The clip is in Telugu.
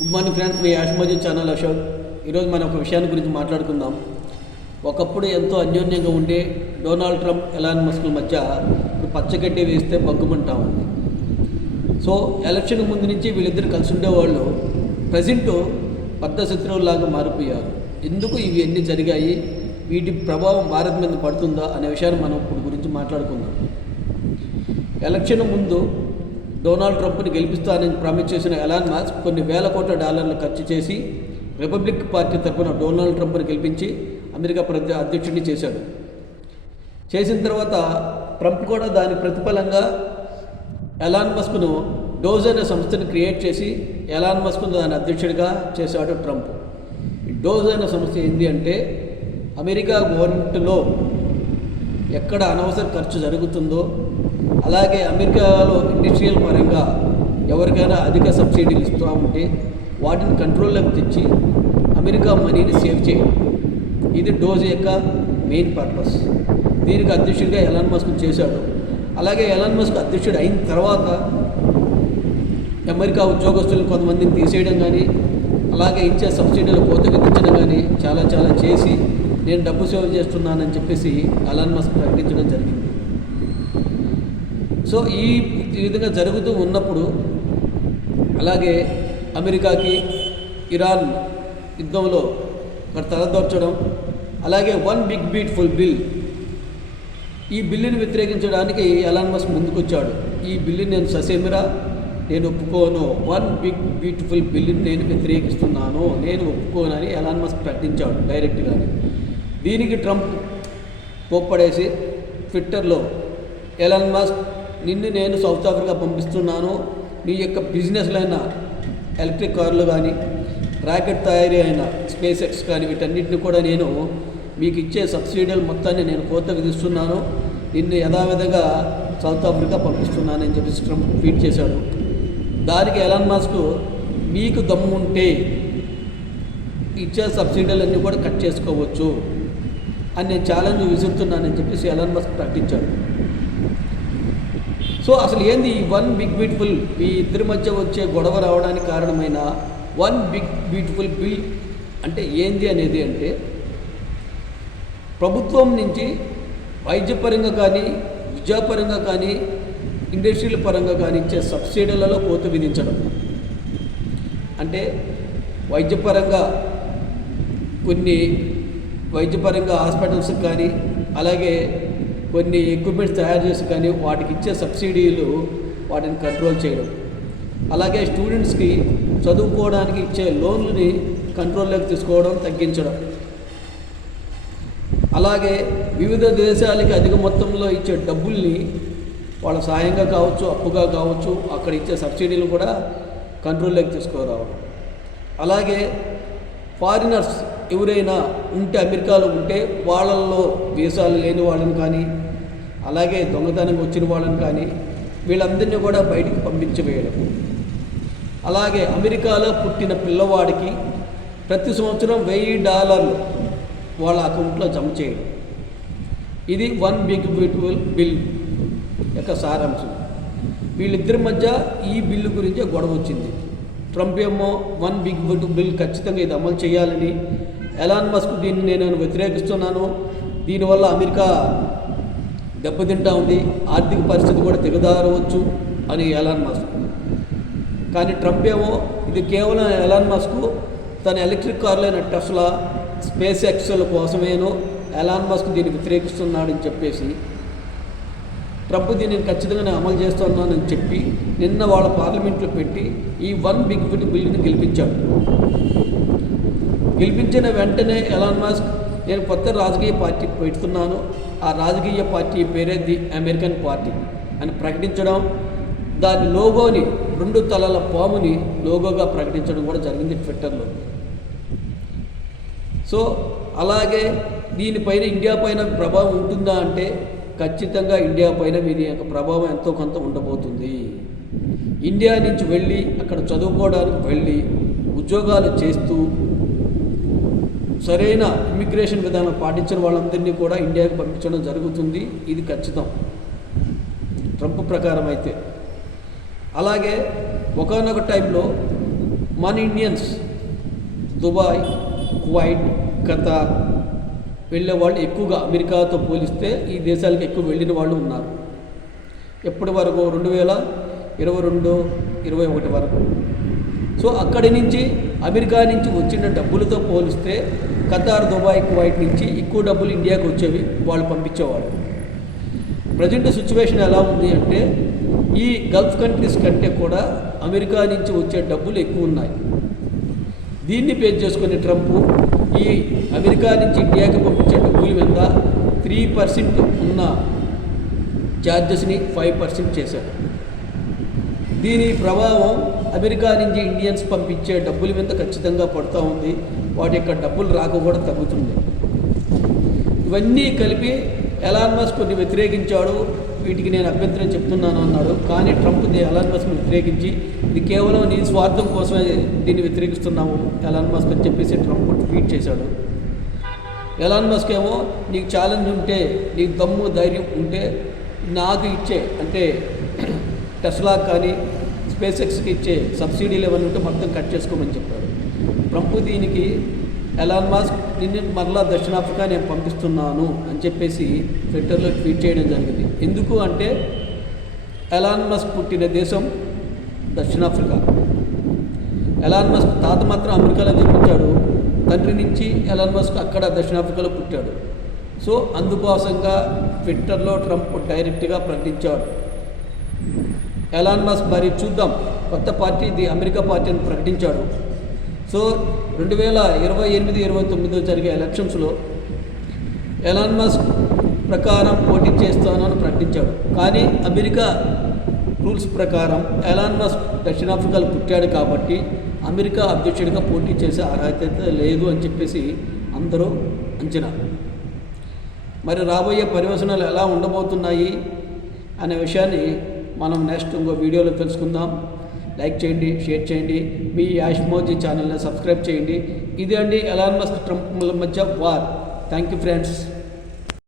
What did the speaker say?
గుడ్ మార్నింగ్ ఫ్రెండ్స్ మీ యాష్మజీ ఛానల్ అశోక్. ఈరోజు మనం ఒక విషయాన్ని గురించి మాట్లాడుకుందాం. ఒకప్పుడు ఎంతో అన్యోన్యంగా ఉండే డొనాల్డ్ ట్రంప్ ఎలాన్ మస్కుల మధ్య ఇప్పుడు పచ్చగడ్డి వేస్తే బగ్గుమంటా ఉంది. సో ఎలక్షన్ ముందు నుంచి వీళ్ళిద్దరు కలిసి ఉండేవాళ్ళు ప్రజెంట్ పెద్ద శత్రువులాగా మారిపోయారు. ఎందుకు ఇవి అన్నీ జరిగాయి? వీటి ప్రభావం భారత్ మీద పడుతుందా? అనే విషయాన్ని మనం ఇప్పుడు గురించి మాట్లాడుకుందాం. ఎలక్షన్ ముందు డొనాల్డ్ ట్రంప్ని గెలిపిస్తానని ప్రామిస్ చేసిన ఎలాన్ మాస్క్ కొన్ని వేల కోట్ల డాలర్లు ఖర్చు చేసి రిపబ్లిక్ పార్టీ తరఫున డొనాల్డ్ ట్రంప్ని గెలిపించి అమెరికా ప్రజ అధ్యక్షుడిని చేశాడు. చేసిన తర్వాత ట్రంప్ కూడా దాని ప్రతిఫలంగా ఎలాన్ మస్క్ను డోజ్ అనే సంస్థను క్రియేట్ చేసి ఎలాన్ మస్క్ను దాని అధ్యక్షుడిగా చేశాడు ట్రంప్. డోజ్ అనే సంస్థ ఏంటి అంటే అమెరికా గవర్నమెంట్లో ఎక్కడ అనవసర ఖర్చు జరుగుతుందో అలాగే అమెరికాలో ఇండస్ట్రియల్ పరంగా ఎవరికైనా అధిక సబ్సిడీలు ఇస్తూ ఉంటే వాటిని కంట్రోల్లోకి తెచ్చి అమెరికా మనీని సేవ్ చేయడం ఇది డోజ్ యొక్క మెయిన్ పర్పస్. దీనికి అధ్యక్షుడిగా ఎలాన్ మస్క్ చేశాడు. అలాగే ఎలాన్ మస్క్ అధ్యక్షుడు అయిన తర్వాత అమెరికా ఉద్యోగస్తులను కొంతమందిని తీసేయడం కానీ అలాగే ఇచ్చే సబ్సిడీలు కోత తెచ్చడం కానీ చాలా చాలా చేసి నేను డబ్బు సేవ్ చేస్తున్నానని చెప్పేసి ఎలాన్ మస్క్ ప్రకటించడం జరిగింది. సో ఈ విధంగా జరుగుతూ ఉన్నప్పుడు అలాగే అమెరికాకి ఇరాన్ యుద్ధంలో అక్కడ తలదోర్చడం అలాగే వన్ బిగ్ బ్యూటిఫుల్ బిల్. ఈ బిల్లుని వ్యతిరేకించడానికి ఎలాన్ మస్క్ ముందుకొచ్చాడు. ఈ బిల్లుని నేను ససేమిరా నేను ఒప్పుకోను. వన్ బిగ్ బ్యూటిఫుల్ బిల్లుని నేను వ్యతిరేకిస్తున్నాను నేను ఒప్పుకోనని ఎలాన్ మస్క్ ప్రకటించాడు డైరెక్ట్గానే. దీనికి ట్రంప్ కోప్పడేసి ట్విట్టర్లో ఎలాన్ మస్క్ నిన్ను నేను సౌత్ ఆఫ్రికా పంపిస్తున్నాను. నీ యొక్క బిజినెస్లైన ఎలక్ట్రిక్ కార్లు కానీ రాకెట్ తయారీ అయిన స్పేస్ ఎక్స్ కానీ వీటన్నిటిని కూడా నేను మీకు ఇచ్చే సబ్సిడీలు మొత్తాన్ని నేను కోత విధిస్తున్నాను. నిన్ను యథావిధంగా సౌత్ ఆఫ్రికా పంపిస్తున్నానని చెప్పేసి ట్రంప్ ట్వీట్ చేశాడు. దానికి ఎలాన్ మాస్క్ మీకు దమ్ము ఉంటే ఇచ్చే సబ్సిడీలన్నీ కూడా కట్ చేసుకోవచ్చు అని నేను ఛాలెంజ్ విసురుతున్నానని చెప్పేసి ఎలాన్ మాస్క్ ప్రకటించాడు. సో అసలు ఏంది ఈ వన్ బిగ్ బ్యూటిఫుల్ ఈ ఇద్దరి మధ్య వచ్చే గొడవ రావడానికి కారణమైన వన్ బిగ్ బ్యూటిఫుల్ బిల్ అంటే ఏంది అనేది అంటే ప్రభుత్వం నుంచి వైద్యపరంగా కానీ విద్యాపరంగా కానీ ఇండస్ట్రీల పరంగా కానీ ఇచ్చే సబ్సిడీలలో కోత విధించడం. అంటే వైద్యపరంగా కొన్ని వైద్యపరంగా హాస్పిటల్స్కి కానీ అలాగే కొన్ని ఎక్విప్మెంట్స్ తయారు చేసి కానీ వాటికి ఇచ్చే సబ్సిడీలు వాటిని కంట్రోల్ చేయడం. అలాగే స్టూడెంట్స్కి చదువుకోవడానికి ఇచ్చే లోన్లని కంట్రోల్లోకి తీసుకోవడం తగ్గించడం. అలాగే వివిధ దేశాలకి అధిక మొత్తంలో ఇచ్చే డబ్బుల్ని వాళ్ళ సాయంగా కావచ్చు అప్పుగా కావచ్చు అక్కడ ఇచ్చే సబ్సిడీలు కూడా కంట్రోల్లోకి తీసుకురావడం. అలాగే ఫారినర్స్ ఎవరైనా ఉంటే అమెరికాలో ఉంటే వాళ్ళల్లో వీసాలు లేని వాళ్ళని కానీ అలాగే దొంగతనంగా వచ్చిన వాళ్ళని కానీ వీళ్ళందరినీ కూడా బయటికి పంపించవేయడం అలాగే అమెరికాలో పుట్టిన పిల్లవాడికి ప్రతి సంవత్సరం వెయ్యి డాలర్లు వాళ్ళ అకౌంట్లో జమ చేయడం. ఇది వన్ బిగ్ బ్యూటిఫుల్ బిల్ యొక్క సారాంశం. వీళ్ళిద్దరి మధ్య ఈ బిల్లు గురించే గొడవ వచ్చింది. ట్రంప్ ఏమో వన్ బిగ్ బ్యూటిఫుల్ బిల్ ఖచ్చితంగా ఇది అమలు చేయాలని ఎలాన్ మస్క్ దీన్ని నేను వ్యతిరేకిస్తున్నాను. దీనివల్ల అమెరికా దెబ్బతింటా ఉంది. ఆర్థిక పరిస్థితి కూడా దిగదారవచ్చు అని ఎలాన్ మస్క్ కానీ ట్రంప్ ఏమో ఇది కేవలం ఎలాన్ మస్క్ తన ఎలక్ట్రిక్ కార్లైన టెస్లా స్పేస్ ఎక్స్ల కోసమేనో ఎలాన్ మస్క్ దీన్ని వ్యతిరేకిస్తున్నాడని చెప్పేసి ట్రంప్ దీనిని ఖచ్చితంగా అమలు చేస్తున్నానని చెప్పి నిన్న వాళ్ళ పార్లమెంట్లో పెట్టి ఈ వన్ బిగ్ బిట్ బిల్లుని గెలిపించాడు. గెలిపించిన వెంటనే ఎలాన్ మాస్క్ నేను కొత్త రాజకీయ పార్టీ పెడుతున్నాను ఆ రాజకీయ పార్టీ పేరే ది అమెరికన్ పార్టీ అని ప్రకటించడం దాని లోగోని రెండు తలల పాముని లోగోగా ప్రకటించడం కూడా జరిగింది ట్విట్టర్లో సో అలాగే దీనిపైన ఇండియా పైన ప్రభావం ఉంటుందా అంటే ఖచ్చితంగా ఇండియా పైన వీరి యొక్క ప్రభావం ఎంతో కొంత ఉండబోతుంది. ఇండియా నుంచి వెళ్ళి అక్కడ చదువుకోవడానికి వెళ్ళి ఉద్యోగాలు చేస్తూ సరైన ఇమిగ్రేషన్ విధానం పాటించిన వాళ్ళందరినీ కూడా ఇండియాకి పంపించడం జరుగుతుంది. ఇది ఖచ్చితం. ట్రంప్ ప్రకారం అయితే. అలాగే ఒకనొక టైంలో మన ఇండియన్స్ దుబాయ్ కువైట్ ఖతార్ వెళ్ళే వాళ్ళు ఎక్కువగా అమెరికాతో పోలిస్తే ఈ దేశాలకు ఎక్కువ వెళ్ళిన వాళ్ళు ఉన్నారు. ఎప్పటి వరకు? రెండు వేల ఇరవై రెండు ఇరవై ఒకటి వరకు. సో అక్కడి నుంచి అమెరికా నుంచి వచ్చిన డబ్బులతో పోలిస్తే ఖతార్ దుబాయ్ కువైట్ నుంచి ఎక్కువ డబ్బులు ఇండియాకి వచ్చేవి వాళ్ళు పంపించేవాళ్ళు. ప్రజెంట్ సిచ్యువేషన్ ఎలా ఉంది అంటే ఈ గల్ఫ్ కంట్రీస్ కంటే కూడా అమెరికా నుంచి వచ్చే డబ్బులు ఎక్కువ ఉన్నాయి. దీన్ని బేస్ చేసుకుని ట్రంప్ ఈ అమెరికా నుంచి ఇండియాకి పంపించే డబ్బుల మీద త్రీ పర్సెంట్ ఉన్న ఛార్జెస్ని ఫైవ్ పర్సెంట్ చేశారు దీని ప్రభావం అమెరికా నుంచి ఇండియన్స్ పంపించే డబ్బుల మీద ఖచ్చితంగా పడుతూ ఉంది. వాటి యొక్క డబ్బులు రాక కూడా తగ్గుతుంది. ఇవన్నీ కలిపి ఎలాన్ మస్క్ కొన్ని వ్యతిరేకించాడు. వీటికి నేను అభ్యంతరం చెప్తున్నాను అన్నాడు. కానీ ట్రంప్ ఎలాన్ మస్క్ వ్యతిరేకించి ఇది కేవలం నీ స్వార్థం కోసమే దీన్ని వ్యతిరేకిస్తున్నాము ఎలాన్ మస్క్ అని చెప్పేసి ట్రంప్ ట్వీట్ చేశాడు. ఎలాన్ మస్క్ ఏమో నీకు ఛాలెంజ్ ఉంటే నీకు దమ్ము ధైర్యం ఉంటే నాకు ఇచ్చే అంటే టెస్లా కానీ స్పేస్ ఎక్స్కి ఇచ్చే సబ్సిడీలు ఏమైనా ఉంటే మొత్తం కట్ చేసుకోమని చెప్పాడు ట్రంప్ దీనికి ఎలాన్ మాస్క్ నిన్ను మరలా దక్షిణాఫ్రికా నేను పంపిస్తున్నాను అని చెప్పేసి ట్విట్టర్లో ట్వీట్ చేయడం జరిగింది. ఎందుకు అంటే ఎలాన్ మస్క్ పుట్టిన దేశం దక్షిణాఫ్రికా. ఎలాన్ మస్క్ తాత మాత్రం అమెరికాలో జన్మించాడు తండ్రి నుంచి ఎలాన్ మస్క్ అక్కడ దక్షిణాఫ్రికాలో పుట్టాడు. సో అందుకోసంగా ట్విట్టర్లో ట్రంప్ డైరెక్ట్గా ప్రకటించాడు ఎలాన్ మస్క్ మరి చూద్దాం. కొత్త పార్టీ ది అమెరికా పార్టీ అని ప్రకటించాడు. సో రెండు వేల ఇరవై ఎనిమిది ఇరవై తొమ్మిదిలో జరిగే ఎలక్షన్స్లో ఎలాన్ మస్క్ ప్రకారం పోటీ చేస్తానని ప్రకటించాడు. కానీ అమెరికా రూల్స్ ప్రకారం ఎలాన్ మస్క్ దక్షిణాఫ్రికాలో పుట్టాడు కాబట్టి అమెరికా అధ్యక్షుడిగా పోటీ చేసే అర్హత లేదు అని చెప్పేసి అందరూ అంచనా. మరి రాబోయే పరివేశనాలు ఎలా ఉండబోతున్నాయి అనే విషయాన్ని మనం నెక్స్ట్ ఇంకో వీడియోలో తెలుసుకుందాం. లైక్ చేయండి షేర్ చేయండి. మీ యాష్ మోజీ ఛానల్ని సబ్స్క్రైబ్ చేయండి. ఇదే అండి ఎలాన్ మస్క్ ట్రంప్ మధ్య వార్ థ్యాంక్ యూ ఫ్రెండ్స్